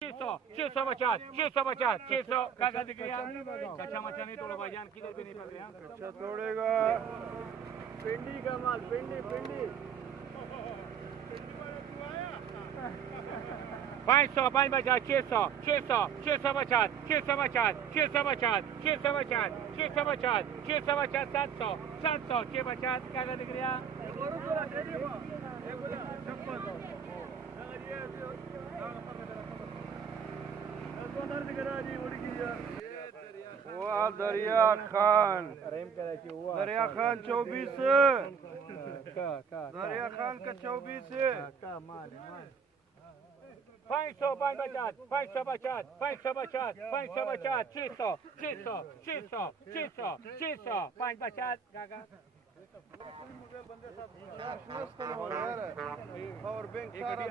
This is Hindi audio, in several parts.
650 650 600 क्या दिख गया? कच्चा मचा नहीं तोड़ो भाईजान, किधर भी नहीं पक रहा। अच्छा तोड़ेगा पिंडी का माल, पिंडी पिंडी 500 550 600 600 650 650 650 650 650 650 700 700 650 क्या दिख रहा? वाह दरिया खान 24 दरिया खान का 24 500 550 550 550 550 600 600 600 600 600 550 काका पावर बैंक सारा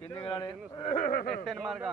कितने गराड़े एसएन मार्गा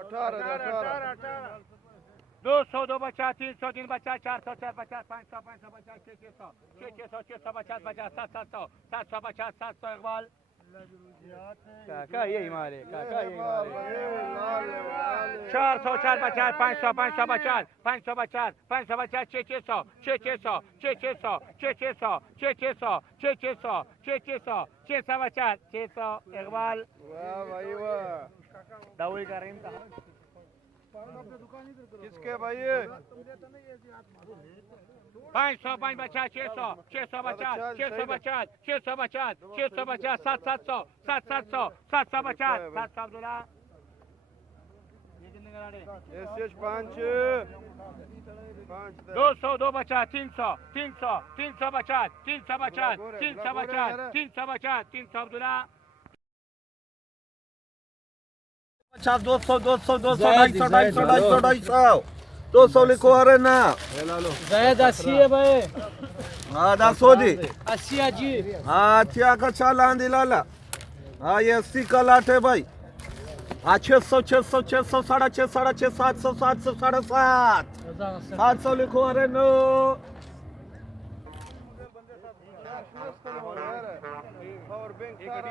18 200 2 बचा 300 3 बचा 400 4 50 500 500 बचा 600 600 650 50 700 700 50 700 इकबाल काका यही मारे काका यही मारे 400 4 50 500 500 50 500 50 500 50 600 600 600 600 600 600 600 650 600 इकबाल वाह भाई वाह दाऊद करीम का किसके भाई 500 5 बचा 600 600 बचा 600 बचा 600 बचा 600 बचा 700 700 700 बचा 700 अब्दुल्ला ये कितने कराड़े एसएच 5 200 2 बचा 300 300 300 बचा 300 बचा 300 बचा 300 बचा 300 अब्दुल्ला 50 200 200 200 250 200 लिखो अरे ना जायद 80 है भाई हाँ 200 दी 80 जी हाँ क्या का चालान दिलाला हाँ ये 80 का लाट है भाई हाँ 600 600 600 650 650 700 700 750 700 लिखो अरे नो पावर बैंक सारा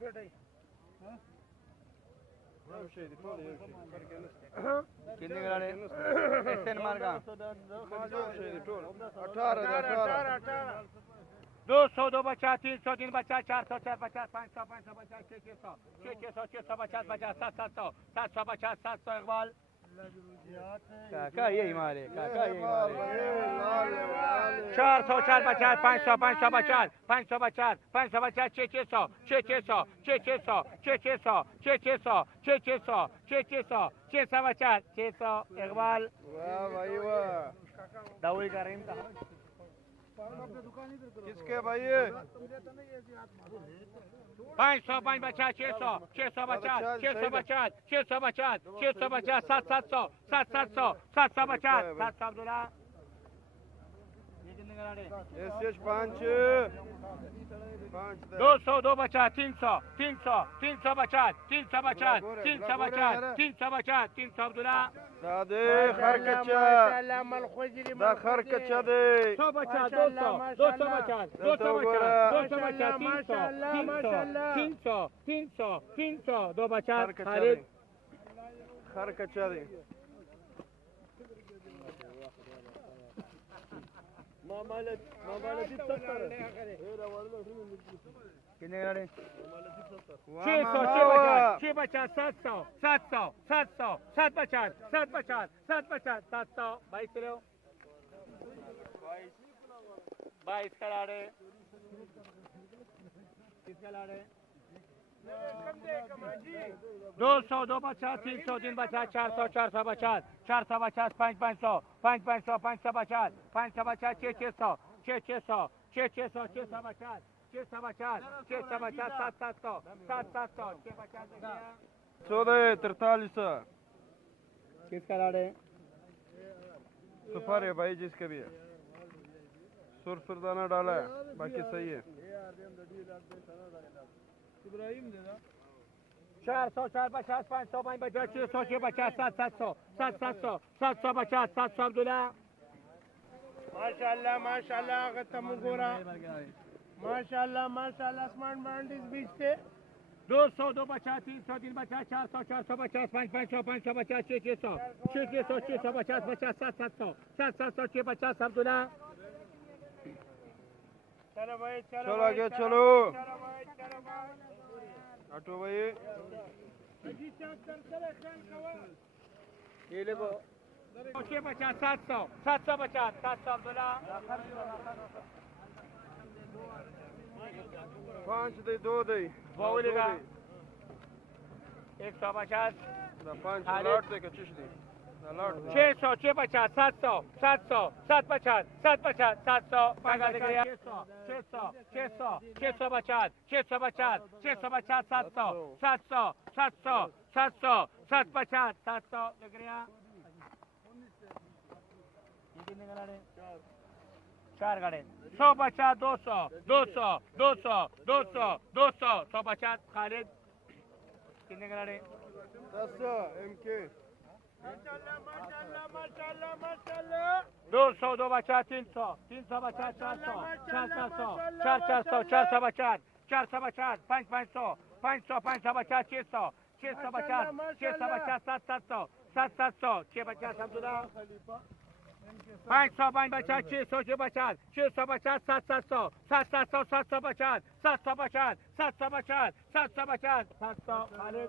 पेटाई कितने गराड़े एसएन मार्गा 200 2 बचा 300 3 बचा 400 4 50 500 500 बचा 600 600 600 50 50 700 700 50 700 इकबाल काका यही मारे काका यही मारे 400 4 50 500 500 50 500 50 500 50 600 600 600 600 600 600 600 650 600 इकबाल वाह भाई वाह दाऊद करीम का किसके भाई 500 5 बचा 600 600 बचा 600 बचा 600 बचा 600 बचा 700 700 700 बचा 700 अब्दुल्ला ये कितने कराड़े एसएच 5 200 2 बचा 300 300 300 बचा 300 बचा 300 बचा 300 बचा 300 अब्दुल्ला दादे खरकचा दा खरकचा दे 100 बचा 200 200 बचा 200 बचा 200 बचा 300 300 300 2 बचा खालिद खरकचा दे कितने कराड़े 6 बचा 700 700 700 750 750 750 700 22 किलो 22 कराड़े किसका लाड़े 200 2 बचा 300 3 बचा 400 400 बचा 400 बचा 500 500 500 बचा 500 बचा 600 600 600 600 बचा 600 बचा 600 बचा 700 700 14 43 किसका लाड़े सुपर है भाई जिसका भी है सुरदाना डाला है बाकी सही है 400 450 500 550 600 650 700 700 750 700 Abdullah माशाल्लाह माशाल्लाह अगर तुम गोरा माशाल्लाह माशाल्लाह स्मार्ट मार्केट बीच पे 200 250 300 350 400 450 500 550 600 600 650 50 700 700 650 Abdullah चलो भाई चलो आगे चलो चलो भाई चलो भाई ऑटो भाई अजी चाक कर चले चल कवर ये देखो 650 700 750 700 Abdullah 5 दे 2 दे Bauliga 150 5 Hadi. लौट दे के चुश दे लौट दे 600 650 700 700 750 750 700 paga de grea 600 600 650 650 650 700 700 700 700 750 700 de grea चार गाड़े 150 200 200 200 200 200 150 खालिद कितने गाड़े 10 एमके माशाल्लाह माशाल्लाह माशाल्लाह माशाल्लाह 200 250 300 350 400 400 400 450 450 500 500 550 600 650 650 700 700 650 Abdullah 500 550 650 650 700 700 750 750 750 750 700 Khalid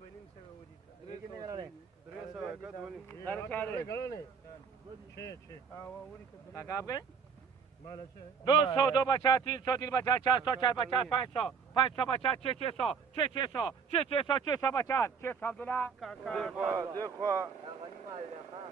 300 का धोनी Kakak apa? 200 250 300 350 400 450 500 550 600 600 600 650 600 Abdullah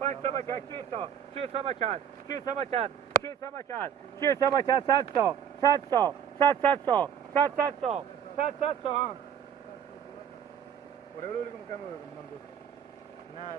550 600 650 650 650 700 700 700 700 700 हाँ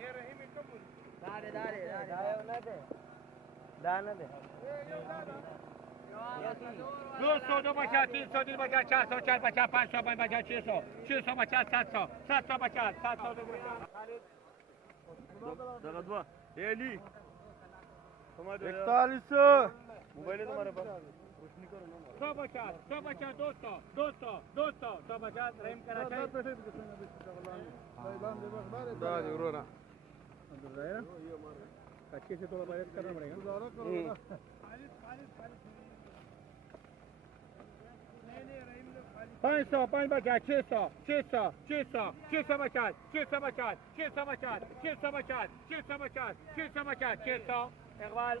ये रही में कबूल दाने 200 250 300 350 400 450 500 550 600 650 700 750 700 दगदवा ये ली 41 मोबाइल है तुम्हारे पास रोशनी करो ना 150 150 200 200 200 150 रहीम कराची दा यूरोना अच्छे से थोड़ा बजट करना पड़ेगा 500 550 600 600 600 650 650 650 650 650 650 600 इकबाल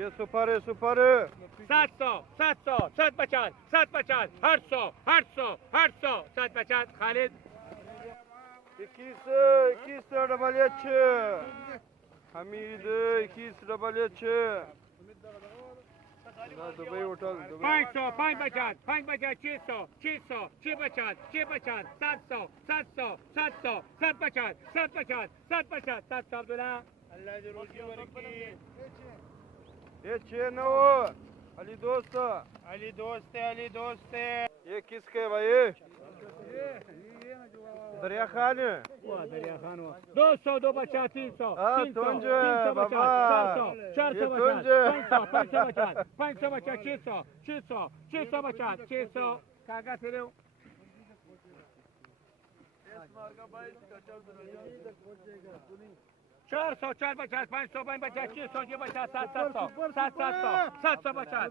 ये super 700 700 750 750 800 800 800 750 Khalid 200 double H Hamid 21 double H Dubai hotel 500 550 550 600 600 650 700 700 700 750 750 750 700 Abdullah अल्लाह जो रोजी बरकी ये 6 अली दोस्त अली दोस्त है ये किसके भाई दरिया खान 200 250 300 तुंज 350 बाबा 400 ये तुंज 550 550 600 600 600 काका से लो 400 450 500 550 600 650 700 700 750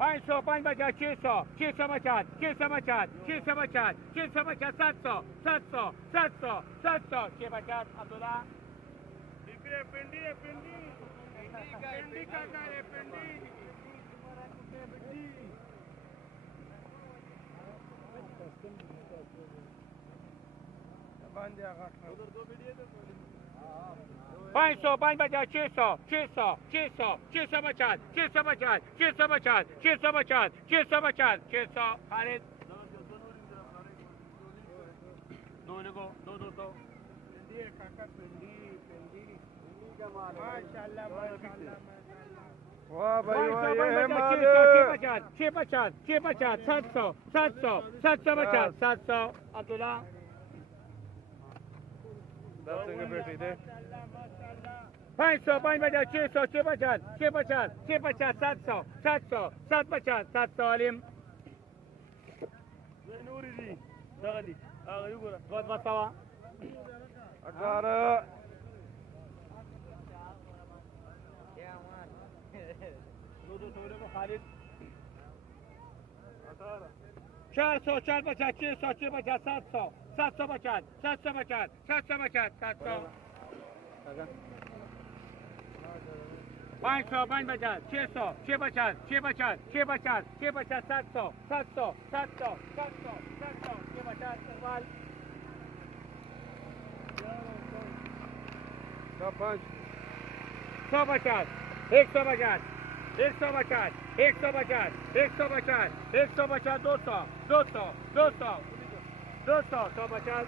500 550 600 650 650 650 700 700 700 700 650 Abdullah पिंडी काका है पिंडी बांध दिया उधर 2 वीडियो 500, 550, 600, 600, 600, 650, 650, 650, 650, 650, 600, Khalid. दो लिखो, दो. पेंडी है काका, पेंडी माशाल्लाह माशाल्लाह. वाह भाई वाह, ये है 550, मालिक. 650, 700, 750, 700, अब्दुल्ला. दर्शक बेटी दे. 500, 550, 600, 650, 700, 750, Alim. बहुत मसावा. 18. खालिद. 400, 450, 600, 650, 700, 750, 700. 500, 550, 600, 650, 650, 650, 650, 700, 700, 700, 700, 700, 650, Iqbal. 5. 150, 150, 150, 150, 150, 150, 200, 200, 200, 200, 150.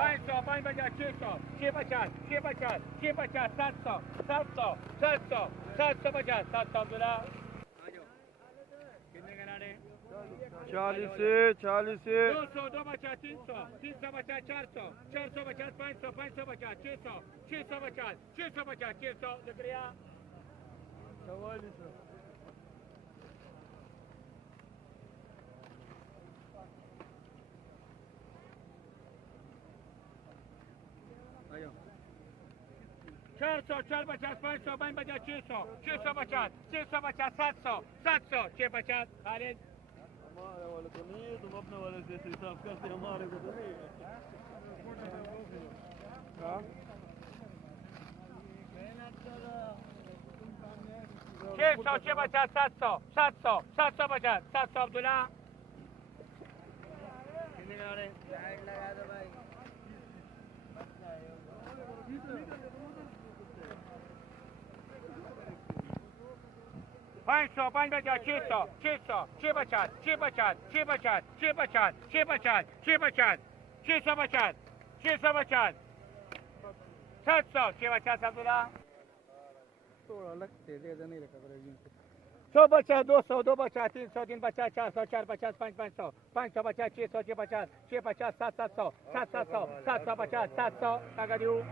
500, 550, 600, 650, 650, 700, 700, 700, 750, 700, Abdullah. कितने कराने? 40 से 40 से 200, 250, 300, 350, 400, 450, 500, 550, 600, 650, 650, 600, शुक्रिया. 400, 450, 500, 550, 600, 650, 650, 700, 700, 650, Khalid. हमारे वाले को नहीं है, तुम अपने वाले से हिसाब करते, हमारे को तो नहीं है. हाँ? 600, 650, 700, 700, 750, 700, Abdullah. कितने कराने? 500, 550, 600, 600, 650, 650, 650, 650, 650, 650, 650, 650, 700, 650, Abdullah. 150, 200, 250, 300, 350, 400, 450, 500, 550, 600, 650, 650, 700, 700, 750, 700, Tagadiu.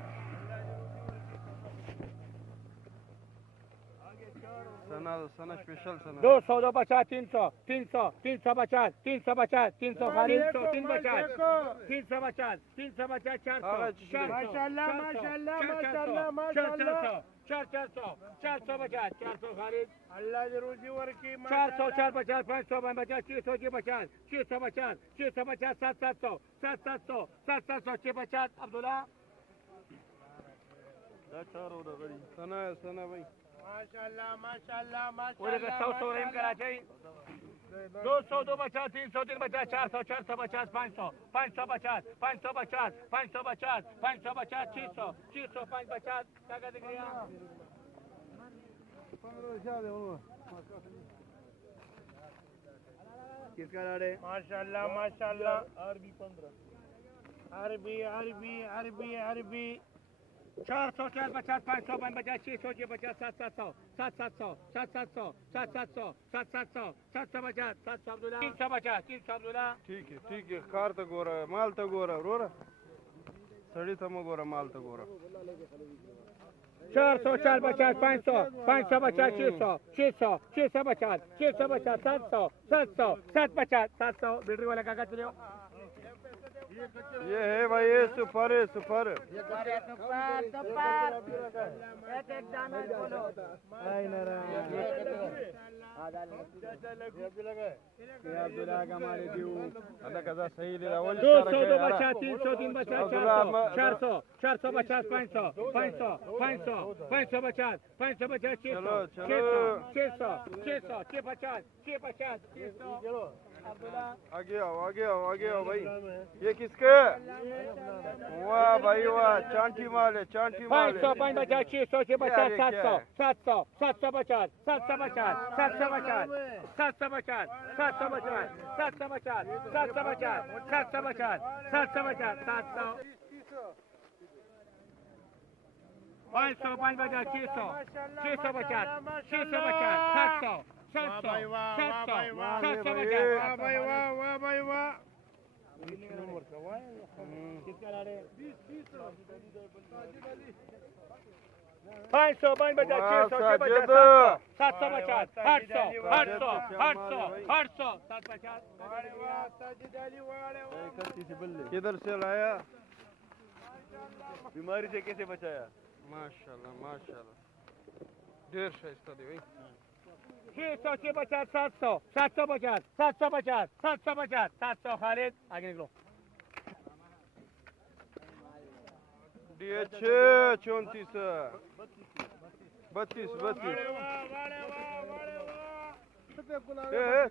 सना स्पेशल सना 200, 250, 300, 300, 350, 350, 300, Khalid, 350, 350, 350, 400, 400, माशाल्लाह माशाल्लाह माशाल्लाह माशाल्लाह. 400, 450, 400, Khalid. अल्लाह जरूर जी वर की. 400, 450, 500, 550, 650, 650, 650, 700, 700, 700, 650, Abdullah. सना भाई माशाल्लाह माशाल्लाह Orada माशाल्लाह. 100 Rahim Karachi. 200, 250, 300, 350, 400, 450, 500, 550, 550, 550, 550, 600, 600, 550, Taga de Gria. किसका लाड़े? माशाल्लाह माशाल्लाह. आरबी 15. अरबी अरबी अरबी अरबी. 400, 450, 500, 550, 600, 650, 700, 700, 700, 700, 700, 750, 700 Abdullah. 350, 300 Abdullah. ठीक है कार तो गोरा है माल तो गोरा रोरा सड़ी तो गोरा माल तो गोरा 400, 450, 500, 550, 600, 600, 650, 650, 700, 700, 750, 700 बिल्डर वाला काका चले हो. ये है भाई ये सुपर है सुपर अल्लाह का सही दे रहा 200, 250, 300, 350, 400, 450, 500, 500, 500, 550, 550, 600, 600, 600, 600, 650, 650, 600. आगे आओ भाई। ये किसके? वाह भाई वाह, चांटी माल है, चांटी माल है। 500 बचा 600 से बचा 700 700 750 750 750 750 750 750 750 750 750 700 500 बचा 600 600 बचा 600 बचा 700 700 700 700 बचा वाह भाई वाह। कितना ला रहे 500 बचा 600 से बचा 700 बचा 800 800 800 800 750 किधर से लाया? बीमारी से कैसे बचाया? माशाल्लाह ढेर शाइस्ता दे भाई 600 से बचा 700 750 750 750 700 खालिद आगे निकलो DH 34 32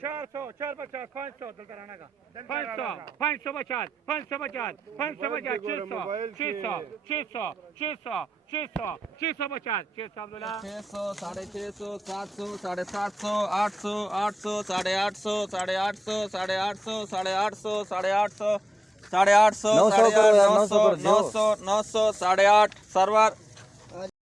400 4 बचा 500 दलता रहना का 500 बचा 500 बचा 500 बचा 600 600 600 600 600 600 बचा 600 अब्दुल्ला 600 650 700 750 800 800 850 850 850 850 850 850 900 900 900 900 850 सर्वर